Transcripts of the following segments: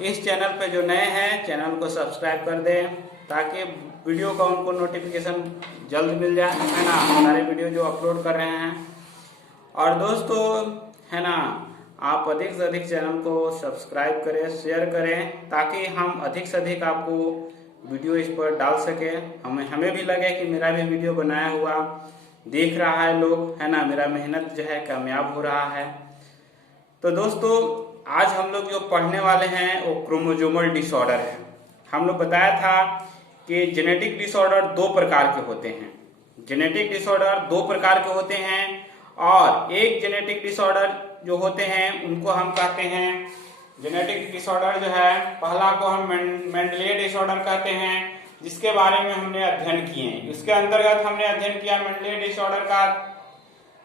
इस चैनल पे जो नए हैं चैनल को सब्सक्राइब कर दें ताकि वीडियो का उनको नोटिफिकेशन जल्द मिल जाए, है ना, सारे वीडियो जो अपलोड कर रहे हैं। और दोस्तों, है ना, आप अधिक से अधिक चैनल को सब्सक्राइब करें, शेयर करें ताकि हम अधिक से अधिक आपको वीडियो इस पर डाल सके। हमें भी लगे कि मेरा भी वीडियो बनाया हुआ देख रहा है लोग, है ना, मेरा मेहनत जो है कामयाब हो रहा है। तो दोस्तों, आज हम लोग जो पढ़ने वाले हैं वो क्रोमोसोमल डिसऑर्डर है। हम लोग बताया था कि जेनेटिक डिसऑर्डर दो प्रकार के होते हैं। जेनेटिक डिसऑर्डर दो प्रकार के होते हैं और एक जेनेटिक डिसऑर्डर जो होते हैं उनको हम कहते हैं, जेनेटिक डिसऑर्डर जो है पहला को हम मेंडलीय डिसऑर्डर कहते हैं, जिसके बारे में हमने अध्ययन किए। इसके अंतर्गत हमने अध्ययन किया मेंडलीय डिसऑर्डर का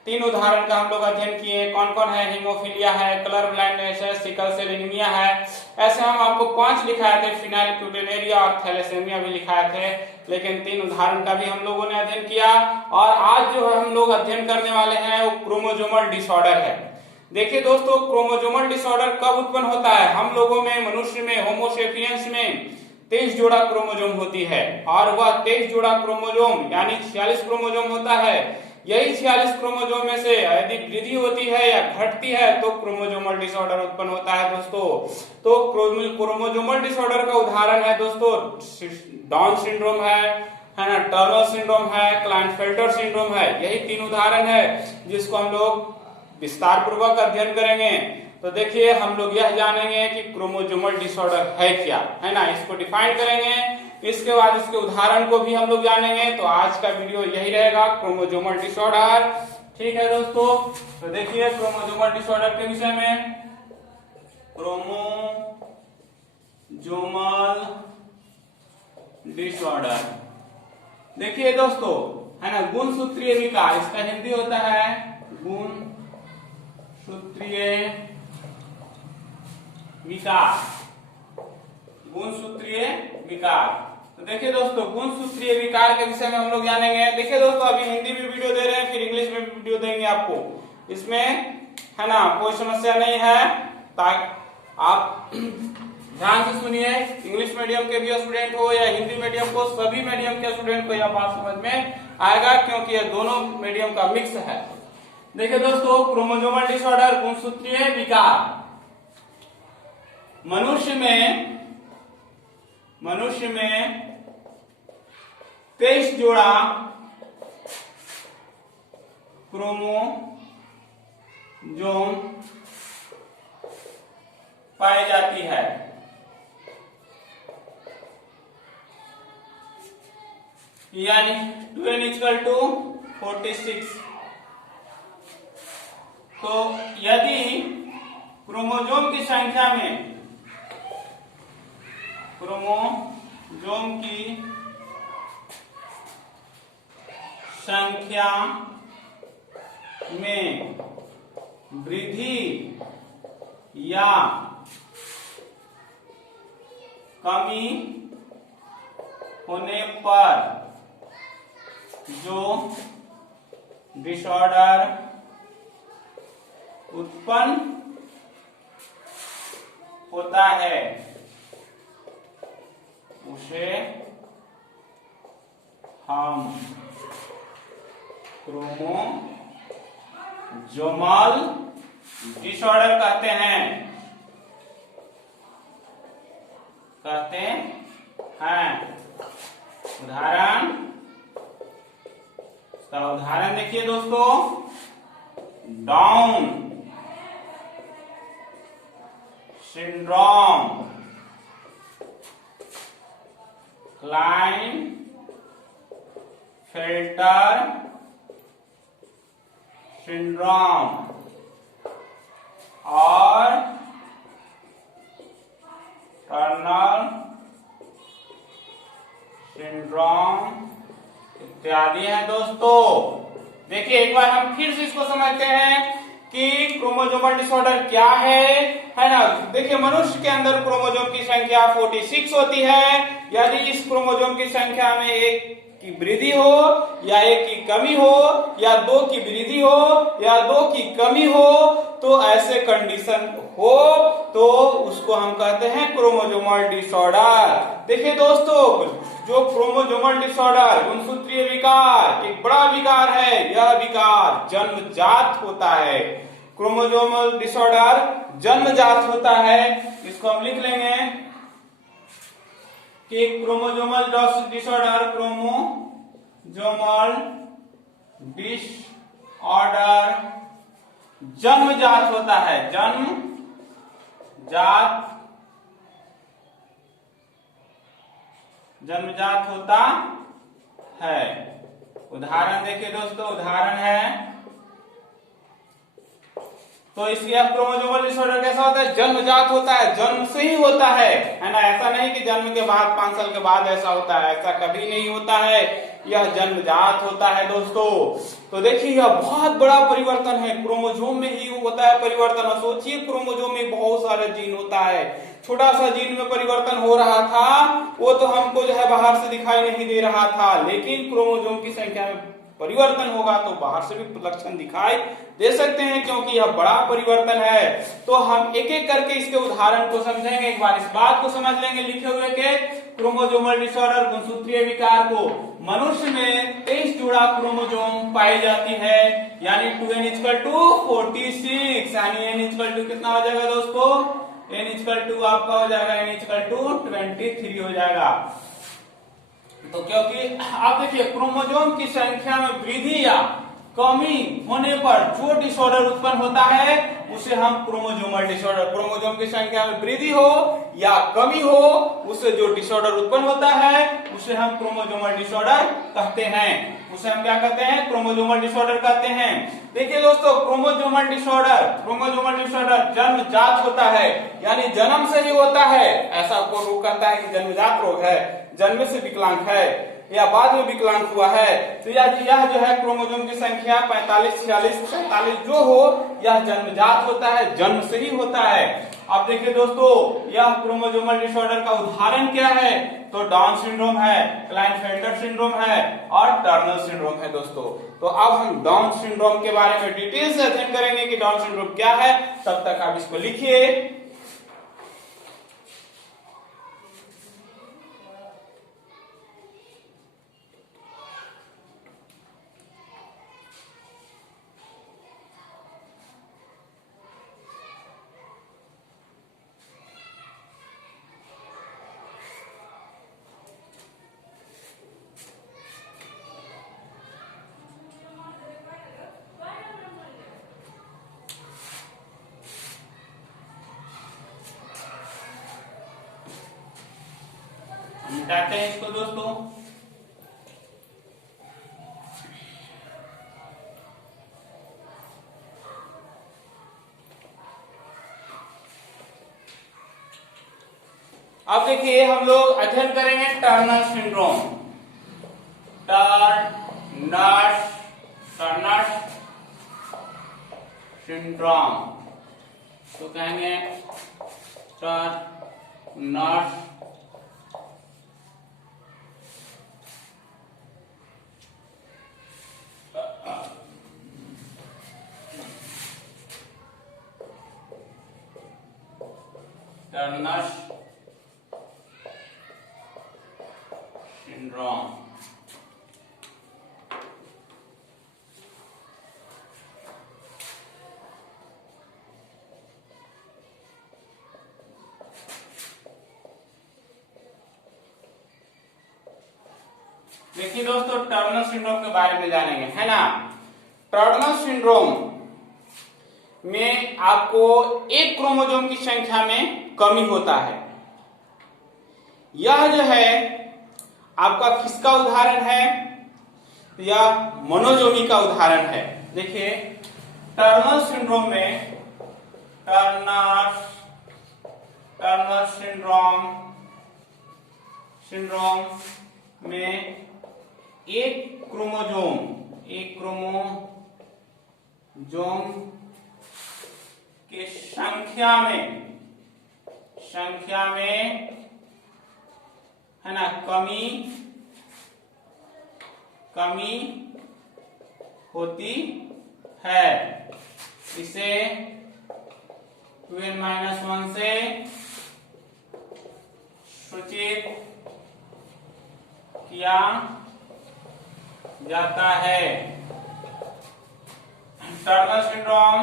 3 उदाहरण का हम लोग अध्ययन किए। कौन कौन है? हीमोफीलिया है, कलर ब्लाइंडनेस है, सिकल सेल एनीमिया है। ऐसे हम आपको 5 लिखाए थे, फिनाइलक्यूटिनेरिया और थैलेसेमिया भी लिखाए थे, लेकिन 3 उदाहरण का भी हम लोगों ने अध्ययन किया। और आज जो हम लोग अध्ययन करने वाले हैं वो क्रोमोसोमल डिसऑर्डर है। देखिए दोस्तों, क्रोमोसोमल डिसऑर्डर कब उत्पन्न होता है? हम लोगों में, मनुष्य में, होमोसेपियंस में 23 जोड़ा क्रोमोसोम होती है और वह 23 जोड़ा क्रोमोसोम यानी 46 क्रोमोसोम होता है। यही 46 क्रोमोसोम में से यदि वृद्धि होती है या घटती है तो क्रोमोसोमल डिसऑर्डर उत्पन्न होता है दोस्तों। तो क्रोमोसोमल डिसऑर्डर का उदाहरण है दोस्तों डाउन सिंड्रोम है ना, टर्नर सिंड्रोम है, क्लाइनफेल्टर सिंड्रोम है। यही 3 उदाहरण है जिसको हम लोग विस्तार पूर्वक अध्ययन करेंगे। तो देखिए, हम लोग यह जानेंगे कि क्रोमोसोमल डिसऑर्डर है क्या, है ना, इसको डिफाइन करेंगे। इसके बाद इसके उदाहरण को भी हम लोग जानेंगे। तो आज का वीडियो यही रहेगा, क्रोमोसोमल डिसऑर्डर। ठीक है दोस्तों, तो देखिए क्रोमोसोमल डिसऑर्डर के विषय में, क्रोमोसोमल डिसऑर्डर देखिए दोस्तों, है ना, गुणसूत्रीय विकार, इसका हिंदी होता है गुणसूत्रीय विकार। गुणसूत्रीय विकार, तो देखिए दोस्तों, गुणसूत्रीय विकार के विषय में हम लोग जानेंगे। देखिए दोस्तों, अभी हिंदी में वीडियो दे रहे हैं, फिर इंग्लिश में वीडियो देंगे आपको, इसमें, है ना, कोई समस्या नहीं है। ताकि आप ध्यान से सुनिए, इंग्लिश मीडियम के भी स्टूडेंट हो या हिंदी मीडियम को, सभी मीडियम के स्टूडेंट को यह बात समझ में आएगा क्योंकि यह दोनों मीडियम का मिक्स है। देखिए दोस्तों, क्रोमोसोमल डिसऑर्डर, गुणसूत्रीय विकार। मनुष्य में 23 जोड़ा क्रोमोसोम पाई जाती है। यानी 2n = 46। तो यदि क्रोमोसोम की संख्या में वृद्धि या कमी होने पर जो डिसऑर्डर उत्पन्न होता है उसे हम क्रोमोसोमल डिसऑर्डर कहते हैं। उदाहरण देखिए दोस्तों, डाउन सिंड्रोम, क्लाइनफेल्टर सिंड्रोम और टर्नर सिंड्रोम इत्यादि है दोस्तों। देखिए, एक बार हम फिर से इसको समझते हैं कि क्रोमोसोमल डिसऑर्डर क्या है ना। देखिए, मनुष्य के अंदर क्रोमोसोम की संख्या 46 होती है। यदि इस क्रोमोसोम की संख्या में एक की वृद्धि हो या 1 की कमी हो या 2 की वृद्धि हो या 2 की कमी हो, तो ऐसे कंडीशन हो तो उसको हम कहते हैं क्रोमोसोमल डिसऑर्डर। देखिए दोस्तों, जो क्रोमोसोमल डिसऑर्डर गुणसूत्रीय विकार एक बड़ा विकार है। यह विकार जन्मजात होता है। क्रोमोसोमल डिसऑर्डर जन्मजात होता है। इसको हम लिख लेंगे कि क्रोमोसोमल डिसऑर्डर, क्रोमोसोमल डिसऑर्डर जन्मजात होता है। जन्मजात होता है। उदाहरण देखिए दोस्तों, उदाहरण है तो इसकी अब क्रोमोसोमल डिसऑर्डर कैसा होता है? जन्मजात होता है, जन्म से ही होता है ना। ऐसा नहीं कि जन्म के बाद 5 साल के बाद ऐसा होता है, ऐसा कभी नहीं होता है। यह जन्मजात होता है दोस्तों। तो देखिए यह बहुत बड़ा परिवर्तन है, क्रोमोसोम में ही होता है परिवर्तन। और सोचिए क्रोमोसोम में बहुत सारे जीन होता है, छोटा सा जीन में परिवर्तन हो रहा था, वो तो हमको जो है बाहर से दिखाई नहीं दे रहा था, लेकिन क्रोमोसोम की संख्या में परिवर्तन होगा तो बाहर से भी लक्षण दिखाई दे सकते हैं, क्योंकि यह बड़ा परिवर्तन है। तो हम एक एक करके इसके उदाहरण को समझेंगे। एक बार इस बात को समझ लेंगे लिखे हुए के क्रोमोसोमल डिसऑर्डर गुणसूत्रीय विकार को। मनुष्य में 23 जोड़ा क्रोमोसोम पाई जाती है, यानी 2n=46, यानी n= कितना हो जाएगा दोस्तों? n= आपका हो जाएगा n=23 हो जाएगा। तो क्योंकि आप देखिए क्रोमोसोम की संख्या में वृद्धि या कमी होने पर जो डिसऑर्डर उत्पन्न होता है उसे हम क्रोमोसोमल डिसऑर्डर, क्रोमोसोम की संख्या में वृद्धि हो या कमी हो उससे जो डिसऑर्डर उत्पन्न होता है उसे हम क्रोमोसोमल डिसऑर्डर कहते हैं। उसे हम क्या कहते हैं? क्रोमोसोमल डिसऑर्डर कहते हैं। देखिए दोस्तों, क्रोमोसोमल डिसऑर्डर जन्मजात होता है, यानी जन्म से ही होता है। ऐसा कोई रोग कहता है कि जन्मजात रोग है, जन्म से विकलांग है या बाद में विकलांग हुआ है, तो यह जो है क्रोमोसोम की संख्या 45, 46, 47 जो हो, यह जन्मजात होता है, जन्म से ही होता है। अब देखिए दोस्तों, यह क्रोमोसोमल डिसऑर्डर का उदाहरण क्या है? तो डाउन सिंड्रोम है, क्लाइनफेल्टर सिंड्रोम है और टर्नर सिंड्रोम है दोस्तों। तो अब हम डाउन सिंड्रोम के बारे में डिटेल से अध्ययन करेंगे कि डाउन सिंड्रोम क्या है। तब तक आप इसको लिखिए। मिटाते हैं इसको दोस्तों। अब देखिए हम लोग अध्ययन करेंगे टर्नर सिंड्रोम। टर्नर सिंड्रोम तो कहेंगे टर्नर सिंड्रोम। देखिए दोस्तों, टर्नर सिंड्रोम के बारे में जानेंगे, है ना। टर्नर सिंड्रोम में आपको एक क्रोमोसोम की संख्या में कमी होता है। यह जो है आपका किसका उदाहरण है? यह मोनोजोमी का उदाहरण है। देखिए टर्नर सिंड्रोम में टर्नर सिंड्रोम में एक क्रोमोसोम के संख्या में है ना कमी होती है। इसे 2n-1 से सूचित किया जाता है। टर्नर सिंड्रोम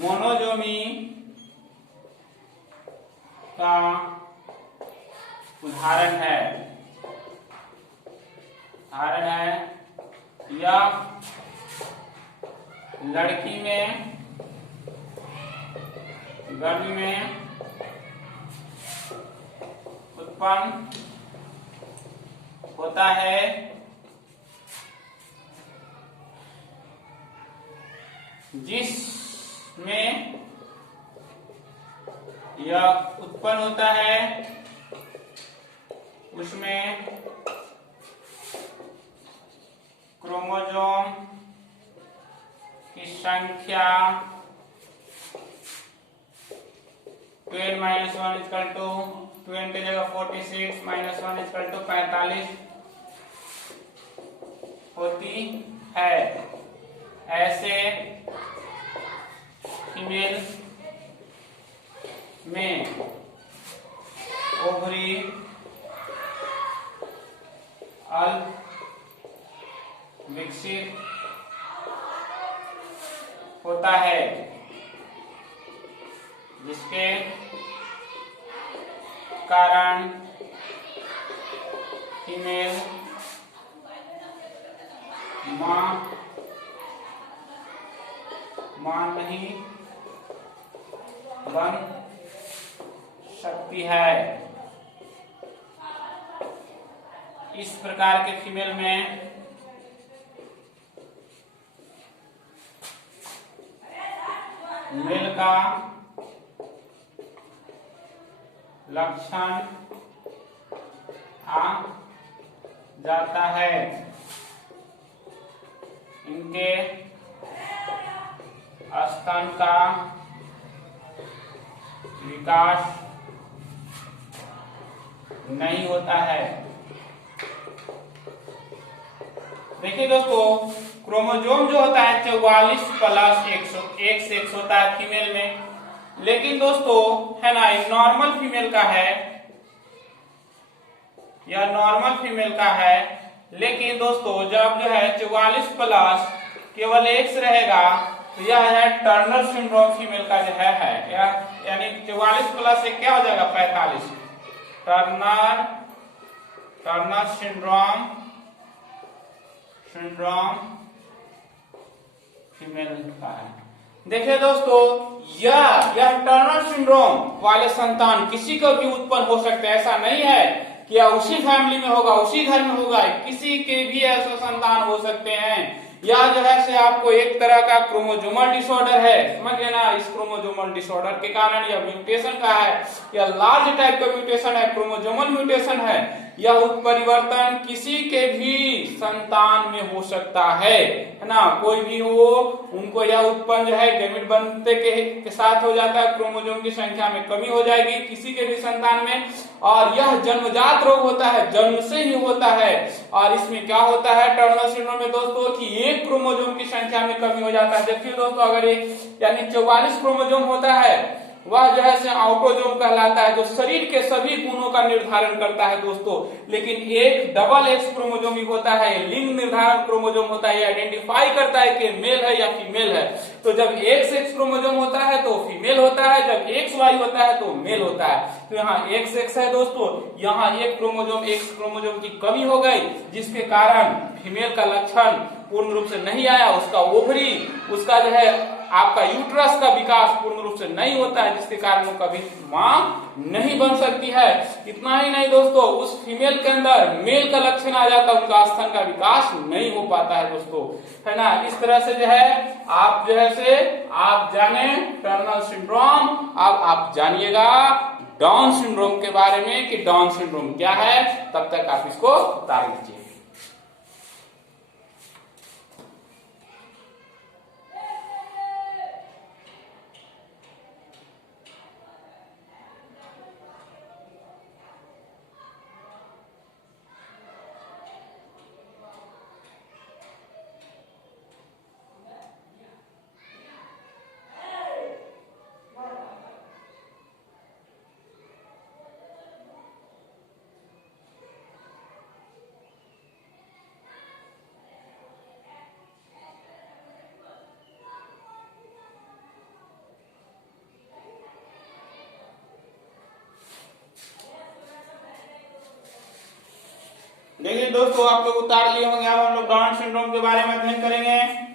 मोनोजोमी का उदाहरण है। यह लड़की में गर्मी में उत्पन्न होता है, जिसमें यह उत्पन्न होता है उसमें क्रोमोसोम की संख्या 2n-1 2n की जगह 46 -1 45 होती है। ऐसे फीमेल में ओवरी अल्प विकसित होता है, जिसके कारण फीमेल मां नहीं बन सकती है। इस प्रकार के फीमेल में मेल का लक्षण आ जाता है। इनके स्तन का विकास नहीं होता है। देखिए दोस्तों, क्रोमोसोम जो होता है 44+1 होता है फीमेल में, लेकिन दोस्तों है ना, नॉर्मल फीमेल का है, यह नॉर्मल फीमेल का है। लेकिन दोस्तों जब जो है 44+ केवल X रहेगा तो यह है टर्नर सिंड्रोम फीमेल का जो है यानी 44+ से क्या हो जाएगा 45। टर्नर सिंड्रोम फीमेल का है। देखिए दोस्तों, यह टर्नर सिंड्रोम वाले संतान किसी को भी उत्पन्न हो सकते हैं। ऐसा नहीं है कि यह उसी फैमिली में होगा, उसी घर में होगा, किसी के भी ऐसे संतान हो सकते हैं। यह जो है से आपको एक तरह का क्रोमोसोमल डिसऑर्डर है, समझ लेना। इस क्रोमोसोमल डिसऑर्डर के कारण यह म्यूटेशन का है, यह लार्ज टाइप का म्यूटेशन है, क्रोमोसोमल म्यूटेशन है। यह उत्परिवर्तन किसी के भी संतान में हो सकता है ना, कोई भी हो, उनको यह उत्पन्न जो है गैमेट बनते के साथ हो जाता है, क्रोमोसोम की संख्या में कमी हो जाएगी किसी के भी संतान में। और यह जन्मजात रोग होता है, जन्म से ही होता है। और इसमें क्या होता है टर्नर सिंड्रोम में दोस्तों कि एक क्रोमोसोम की संख्या में कमी हो जाता है। देखिए दोस्तों, अगर यानी 44 क्रोमोसोम होता है, वह जो है से ऑटोसोम कहलाता है, जो शरीर के सभी गुणों का निर्धारण करता है दोस्तों। लेकिन एक डबल X क्रोमोसोम होता है, लिंग निर्धारण क्रोमोसोम होता है, आइडेंटिफाई करता है कि मेल है या फीमेल है। तो जब XX क्रोमोसोम होता है तो फीमेल होता है, जब XY होता है तो मेल होता है। तो यहाँ XX है दोस्तों, यहाँ एक क्रोमोसोम X क्रोमोसोम की कमी हो गई, जिसके कारण फीमेल का लक्षण पूर्ण रूप से नहीं आया, उसका ओवरी, उसका जो है आपका यूट्रस का विकास पूर्ण रूप से नहीं होता है, जिसके कारण वो कभी मां नहीं बन सकती है। इतना ही नहीं दोस्तों, उस फीमेल के अंदर मेल का लक्षण आ जाता है, उनका स्तन का विकास नहीं हो पाता है दोस्तों, है ना। इस तरह से जो है आप जो है से आप जाने टर्नर सिंड्रोम। अब आप जानिएगा डाउन सिंड्रोम के बारे में कि डाउन सिंड्रोम क्या है। तब तक आप इसको उतार लीजिए। देखिए दोस्तों, आप लोग उतार लिए होंगे। अब हम लोग डाउन सिंड्रोम के बारे में अध्ययन करेंगे।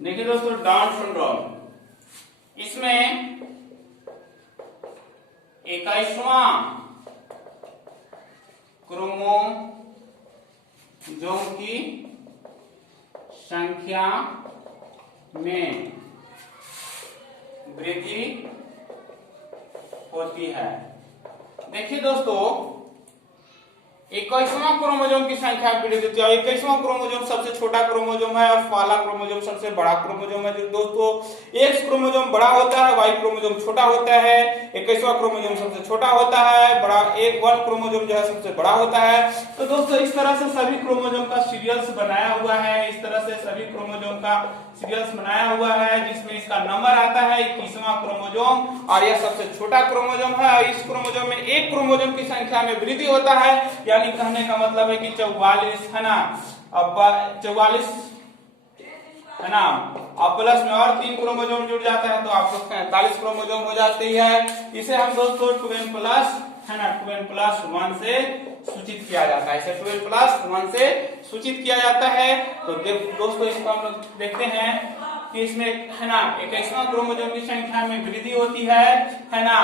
देखिए दोस्तों, डाउन सिंड्रोम, इसमें 21वां क्रोमोसोम की संख्या में वृद्धि होती है। देखिए दोस्तों, 21वां क्रोमोसोम की संख्या वृद्धि होती है। 21वां क्रोमोसोम सबसे छोटा क्रोमोसोम है और वाला क्रोमोसोम सबसे बड़ा क्रोमोसोम है। जो दोस्तों, एक्स क्रोमोसोम बड़ा होता है, वाई क्रोमोसोम छोटा होता है। 21वां क्रोमोसोम सबसे छोटा होता है, बड़ा एक वन क्रोमोसोम जो है सबसे बड़ा होता है। तो दोस्तों, इस तरह से सभी क्रोमोसोम का सीरियल्स बनाया हुआ है। इस तरह से सभी क्रोमोसोम का सीरियल्स बनाया हुआ है, जिसमें इसका नंबर आता है 21वां क्रोमोसोम, और यह सबसे छोटा क्रोमोसोम है। इस क्रोमोसोम में एक क्रोमोसोम की संख्या में वृद्धि होता है, यानी कहने का मतलब है कि 44 है ना। अब 44 है ना, अब प्लस में और 3 क्रोमोसोम जुड़ जाता है तो आपको 45 क्रोमोसोम हो जाती है। इसे हम दोस्तों 2n प्लस है ना, 2n+1 से सूचित किया जाता है। इसे 2n+1 से सूचित किया जाता है। तो दोस्तों, इसको हम लोग देखते हैं कि इसमें है ना 21वां क्रोमोसोम की संख्या में वृद्धि होती है ना।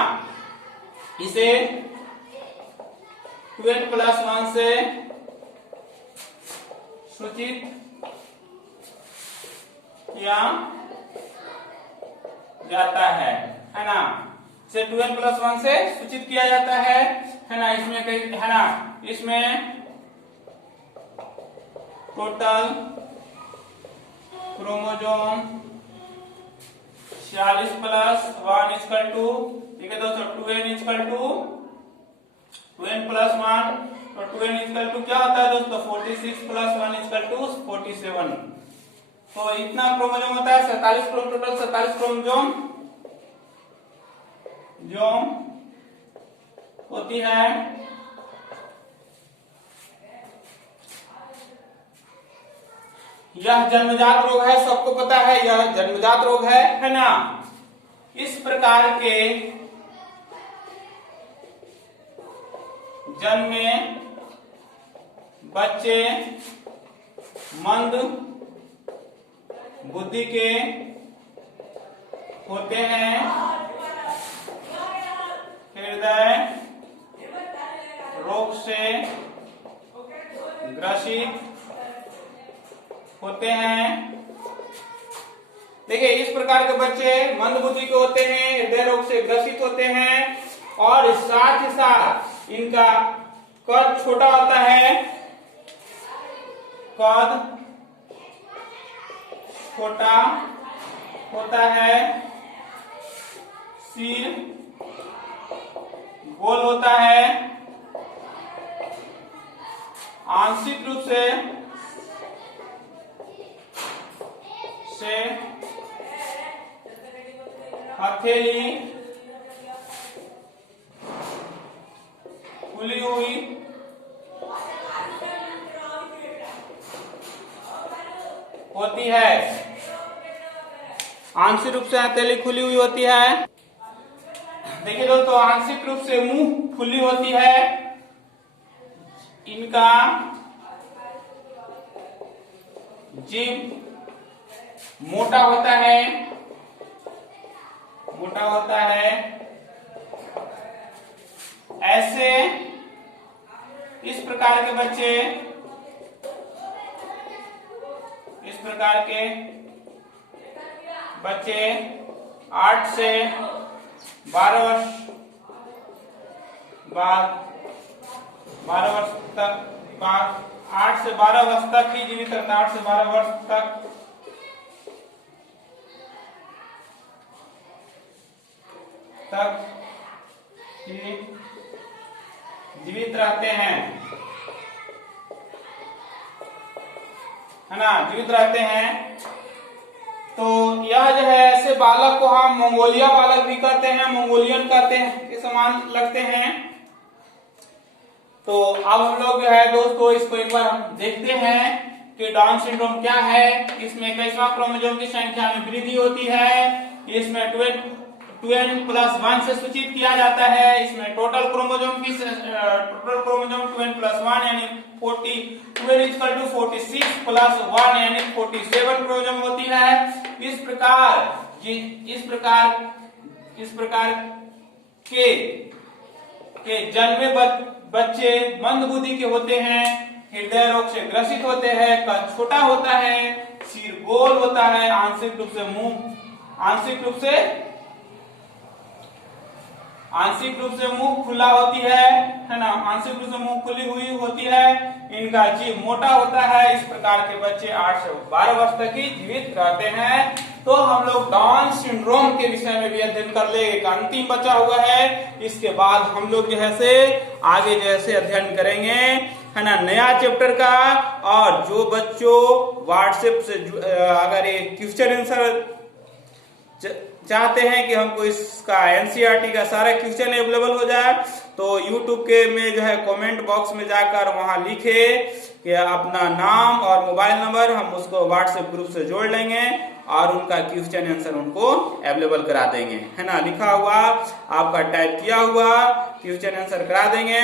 इसे 2n+1 से सूचित किया जाता है ना। इसे 2n+1 से सूचित किया जाता है ना। इसमें कई है ना, इसमें टोटल क्रोमोसोम 46+1 ठीक है दोस्तों, 2n+1 तो 2n क्या होता है दोस्तों, 46+1 47। तो इतना क्रोमोसोम होता है 47 क्रोमोसोम, टोटल 47 क्रोमोसोम जो होती है। यह जन्मजात रोग है, सबको पता है यह जन्मजात रोग है ना। इस प्रकार के जन्मे बच्चे मंद बुद्धि के होते हैं, हृदय रोग से ग्रसित होते हैं। देखिए, इस प्रकार के बच्चे मंद बुद्धि के होते हैं, हृदय रोग से ग्रसित होते हैं, और साथ ही साथ इनका कद छोटा होता है। कद छोटा होता है, सिर गोल होता है, आंशिक रूप से हथेली खुली हुई होती है। आंशिक रूप से हथेली खुली हुई होती है। देखिए दोस्तों, आंशिक रूप से मुंह खुली होती है। इनका जीभ मोटा होता है, ऐसे इस प्रकार के बच्चे 8 से 12 वर्ष बाद 8 से 12 वर्ष तक ही जीवित रहता है। 8 से 12 वर्ष तक तक ही जीवित रहते हैं, है ना, जीवित रहते हैं। तो यह जो है ऐसे बालक को हम मंगोलिया बालक भी कहते हैं, मंगोलियन कहते हैं, के समान लगते हैं। तो अब हम लोग जो है दोस्तों इसको एक बार हम देखते हैं कि डाउन सिंड्रोम क्या है। इसमें 21वां क्रोमोसोम की संख्या में वृद्धि होती है। इसमें 2n+1 से सूचित किया जाता है। इसमें टोटल क्रोमोसोम 2n+1 यानी 46 + 1 यानी 47 क्रोमोसोम होती है। इस प्रकार के जन्मे बच्चे मंद बुद्धि के होते हैं, हृदय रोग से ग्रसित होते हैं, कद छोटा होता है, सिर गोल होता है, आंशिक रूप से मुंह खुला होती है ना, आंशिक रूप से मुंह खुली हुई होती है। इनका जीभ मोटा होता है। इस प्रकार के बच्चे 8 से 12 वर्ष तक ही जीवित रहते हैं। तो हम लोग डाउन सिंड्रोम के विषय में भी अध्ययन कर ले। एक अंतिम बचा हुआ है, इसके बाद हम लोग जो है से आगे जैसे अध्ययन करेंगे, है ना, नया चैप्टर का। और जो बच्चों व्हाट्सएप से अगर ये क्वेश्चन आंसर चाहते हैं कि हमको इसका एनसीईआरटी का सारा क्वेश्चन अवेलेबल हो जाए, तो यूट्यूब के में जो है कमेंट बॉक्स में जाकर वहां लिखे कि अपना नाम और मोबाइल नंबर, हम उसको व्हाट्सएप ग्रुप से जोड़ लेंगे और उनका क्वेश्चन आंसर उनको अवेलेबल करा देंगे, है ना, लिखा हुआ आपका टाइप किया हुआ क्वेश्चन आंसर करा देंगे,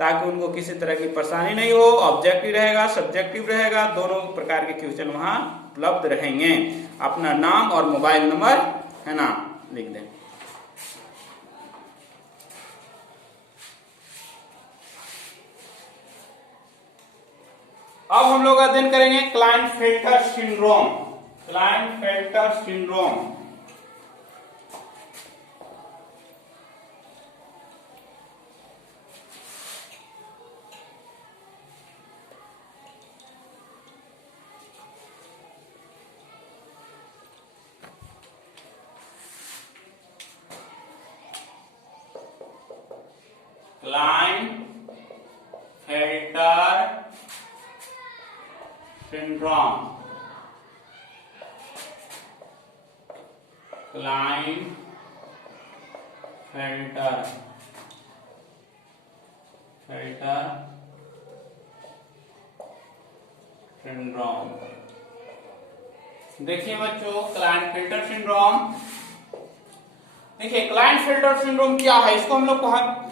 ताकि उनको किसी तरह की परेशानी नहीं हो। ऑब्जेक्टिव रहेगा, सब्जेक्टिव रहेगा, दोनों प्रकार के क्वेश्चन वहां उपलब्ध रहेंगे। अपना नाम और मोबाइल नंबर, है ना, लिख दें। अब हम लोग अध्ययन करेंगे Klinefelter syndrome. Klinefelter syndrome Klinefelter syndrome, Klinefelter syndrome. देखिए बच्चों, क्लाइनफेल्टर सिंड्रोम, देखिए क्लाइनफेल्टर सिंड्रोम क्या है, इसको हम लोग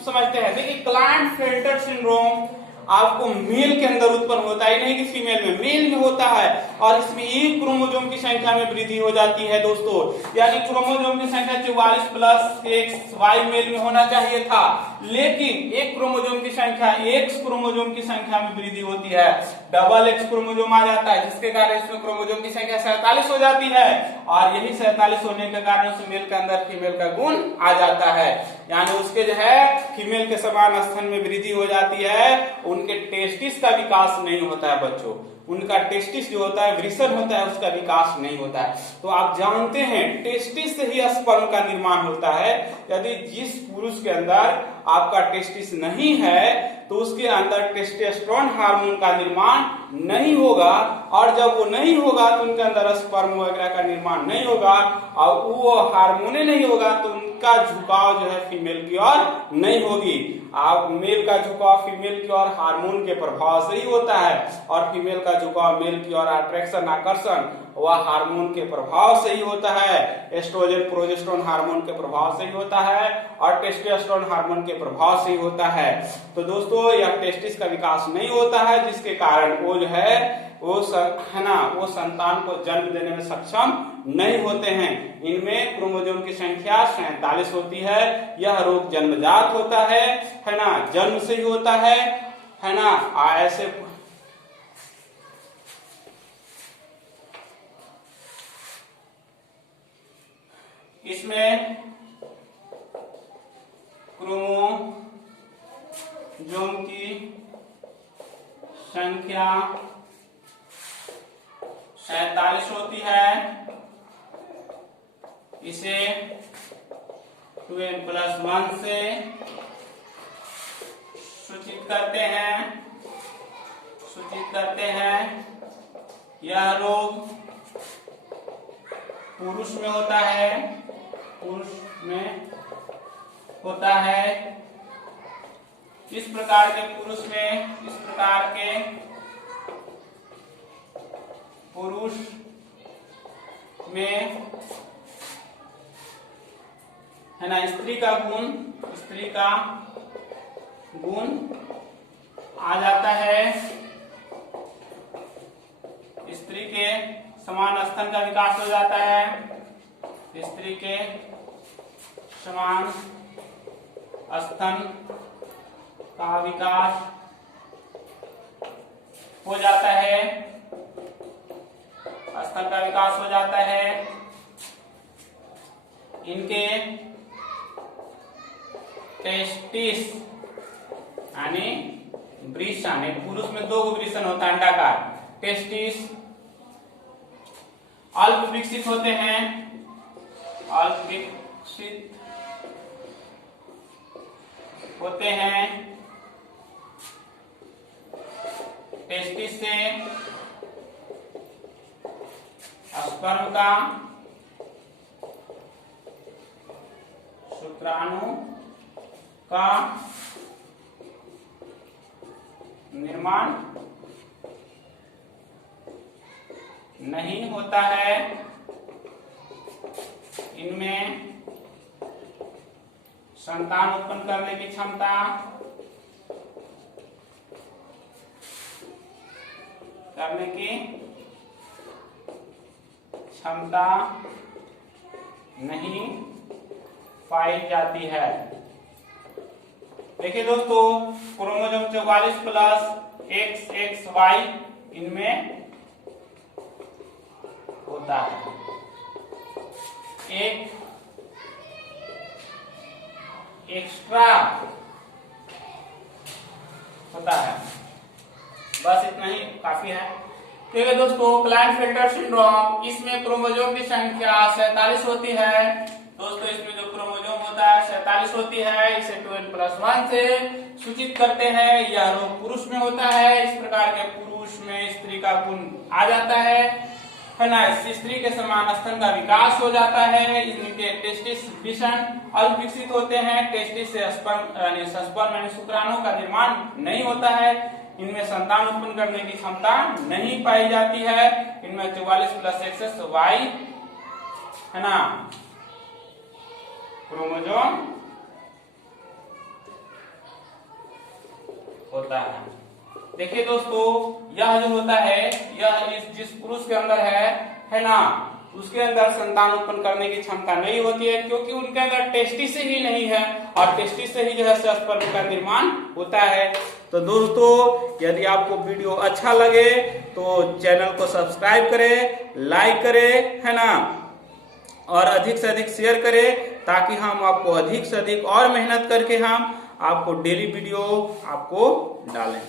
समझते हैं। देखिए क्लाइनफेल्टर सिंड्रोम आपको मेल के अंदर उत्पन्न होता है, नहीं कि फीमेल में, मेल में होता है। और इसमें एक क्रोमोसोम की संख्या में वृद्धि हो जाती है दोस्तों, यानी क्रोमोसोम की संख्या 44 + X Y मेल में होना चाहिए था, लेकिन एक क्रोमोसोम की संख्या X क्रोमोसोम की संख्या में वृद्धि होती है, डबल X क्रोमोसोम आ जाता है, जिसके कारण इसमें क्रोमोसोम की संख्या 47 हो जाती है। और यही 47 होने के कारण उस मेल के अंदर फीमेल का गुण आ जाता है, यानी उसके जो है फीमेल के समान स्तन में वृद्धि हो जाती है। उनके टेस्टिस का विकास नहीं होता है बच्चों, उनका टेस्टिस जो होता है, वृषण होता है, उसका विकास नहीं होता है। तो आप जानते हैं टेस्टिस से ही स्पर्म का निर्माण होता है। यदि जिस पुरुष के अंदर आपका टेस्टिस नहीं है, तो उसके अंदर टेस्टोस्टेरोन हार्मोन का निर्माण नहीं होगा, और जब वो नहीं होगा तो उनके अंदर स्पर्म वगैरह का निर्माण नहीं होगा, और वो हार्मोने नहीं होगा तो उनका झुकाव जो है फीमेल की ओर नहीं होगी। आप मेल का झुकाव फीमेल की ओर हार्मोन के प्रभाव से ही होता है, और फीमेल का झुकाव मेल की ओर अट्रैक्शन, आकर्षण, वह हार्मोन के प्रभाव से ही होता है। एस्ट्रोजन प्रोजेस्टेरोन हार्मोन के प्रभाव से ही होता है, और टेस्टोस्टेरोन हार्मोन के प्रभाव से ही होता है। तो दोस्तों यह टेस्टिस का विकास नहीं होता है, जिसके कारण वो जो है वो संतान को जन्म देने में सक्षम नहीं होते हैं। इनमें क्रोमोसोम की संख्या 47 होती है। यह रोग जन्मजात होता है ना, जन्म से ही होता है ना। ऐसे इसमें क्रोमोसोम की संख्या 47 होती है। इसे 2n+1 से सूचित करते हैं। यह रोग पुरुष में होता है। इस प्रकार के पुरुष में है ना स्त्री का गुण आ जाता है। स्त्री के समान स्तन का विकास हो जाता है। स्त्री के समान स्तन का विकास हो जाता है। स्तन का विकास हो जाता है। इनके टेस्टिस यानी वृषण, एक पुरुष में 2 वृषण होता है अंडाकार। टेस्टिस अल्प विकसित होते हैं। टेस्टिस से स्पर्म का शुक्राणु का निर्माण नहीं होता है। इनमें संतान उत्पन्न करने की क्षमता नहीं पाई जाती है। देखिए दोस्तों, क्रोमोसोम 44 प्लस XXY इनमें होता है। एक एक्स्ट्रा होता है। बस इतना ही काफी है। ठीक है दोस्तों, क्लाइनफेल्टर सिंड्रोम, इसमें क्रोमोसोम की संख्या 47 होती है। दोस्तों, इसमें जो क्रोमोसोम होता है 47 होती है। इसे 2n+1 से सूचित करते हैं। यह रोग पुरुष में होता है। इस प्रकार के पुरुष में स्त्री का गुण आ जाता है ना। स्त्री के समान स्तन का विकास हो जाता है। इनके टेस्टिस वृषण अल्प विकसित होते हैं। टेस्टिस से स्पर्म यानी शुक्राणु का निर्माण नहीं होता है। इनमें संतान उत्पन्न करने की क्षमता नहीं पाई जाती है। इनमें 44 प्लस XXY है ना क्रोमोसोम होता है। देखिए दोस्तों, यह जो होता है, यह जिस पुरुष के अंदर है ना, उसके अंदर संतान उत्पन्न करने की क्षमता नहीं होती है, क्योंकि उनके अंदर टेस्टिस ही नहीं है। और टेस्टिस से ही जो है स्पर्म का निर्माण होता है। तो दोस्तों, यदि आपको वीडियो अच्छा लगे तो चैनल को सब्सक्राइब करें, लाइक करें, है ना, और अधिक से अधिक शेयर करें, ताकि हम आपको अधिक से अधिक और मेहनत करके हम आपको डेली वीडियो आपको डालें।